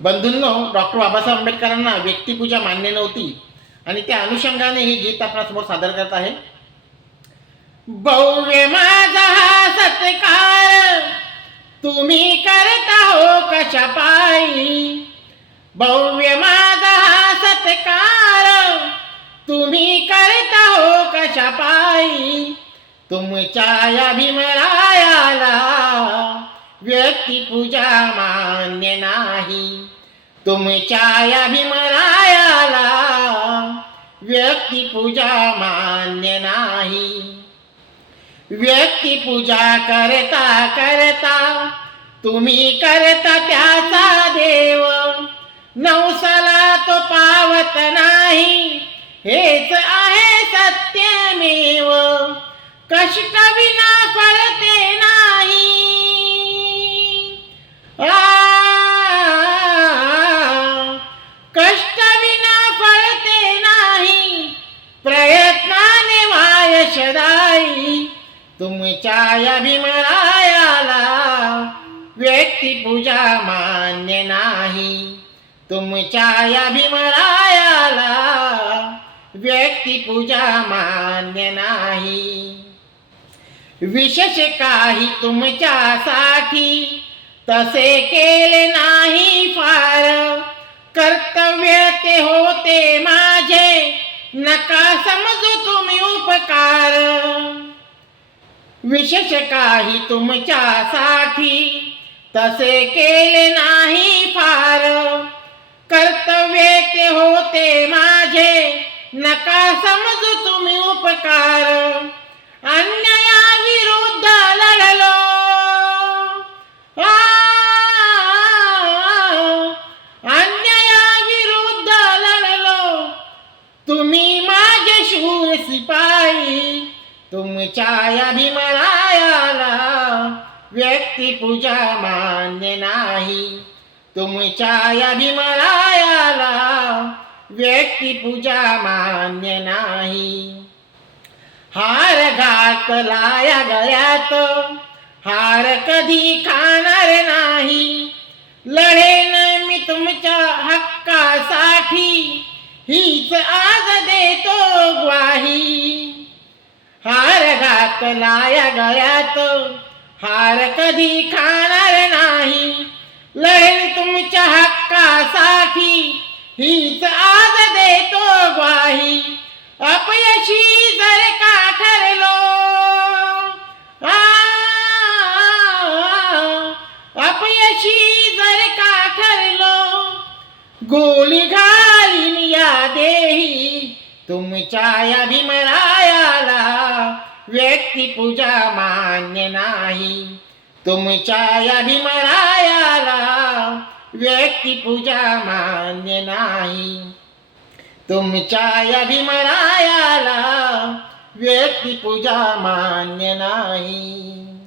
बंधूंनो, doctor Babasaheb आंबेडकरांना व्यक्तिपूजा मान्य नव्हती आणि त्या अनुषंगाने हे गीत आपल्यासमोर सादर करत आहे. भव्य माझा हा सत्कार तुम्ही करता हो कशा पायी. भव्य माझा हा सत्कार तुम्ही करता हो कशा पायी. तुमच्या या भीमरायाला व्यक्तिपूजा मान्य नाही. तुमच्या या भीमरायाला व्यक्तिपूजा मान्य नाही. व्यक्तिपूजा करता करता तुम्ही करता त्याचा देव. नवसाला तो पावत नाही, हेच आहे सत्यमेव. कष्ट विना फळते नाही. कष्ट विना फळते नाही, प्रयत्नाने वायशदायी. तुमच्या या भीमरायाला व्यक्तिपूजा मान्य नाही. तुमच्या या भीमरायाला व्यक्तिपूजा मान्य नाही. विशेष काही तुमच्यासाठी तसे केले नाही फार. कर्तव्य ते होते माझे, नका समजू तुम्ही उपकार. विशेष काही तुमच्यासाठी तसे केले नाही फार. कर्तव्य ते होते माझे, नका समजू तुम्ही उपकार. अन्यायाविरुद्ध लढलो, अन्यायाविरुद्ध लढलो, तुम्ही माझे शूर सिपाई. तुमच्या या भीमरायाला व्यक्तिपूजा मान्य नाही. तुमच्या या भीमरायाला व्यक्तिपूजा मान्य नाही. हार घातला या गळ्यात, हार कधी खाणार नाही. लढेन मी तुमच्या हक्कासाठी, हीच आज देतो ग्वाही. हार घातला या गळ्यात, हार कधी खाणार नाही. लढेन तुमच्या हक्कासाठी, हीच आज देतो ग्वाही. अपयशी जर का ठरलो, अपयशी जर का ठरलो, गोळी घालीन या देही. तुमच्या या भीमरायाला व्यक्तिपूजा मान्य नाही. तुमच्या या भीमरायाला व्यक्तिपूजा मान्य नाही. तुमच्या या भीमरायाला व्यक्तिपूजा मान्य नाही.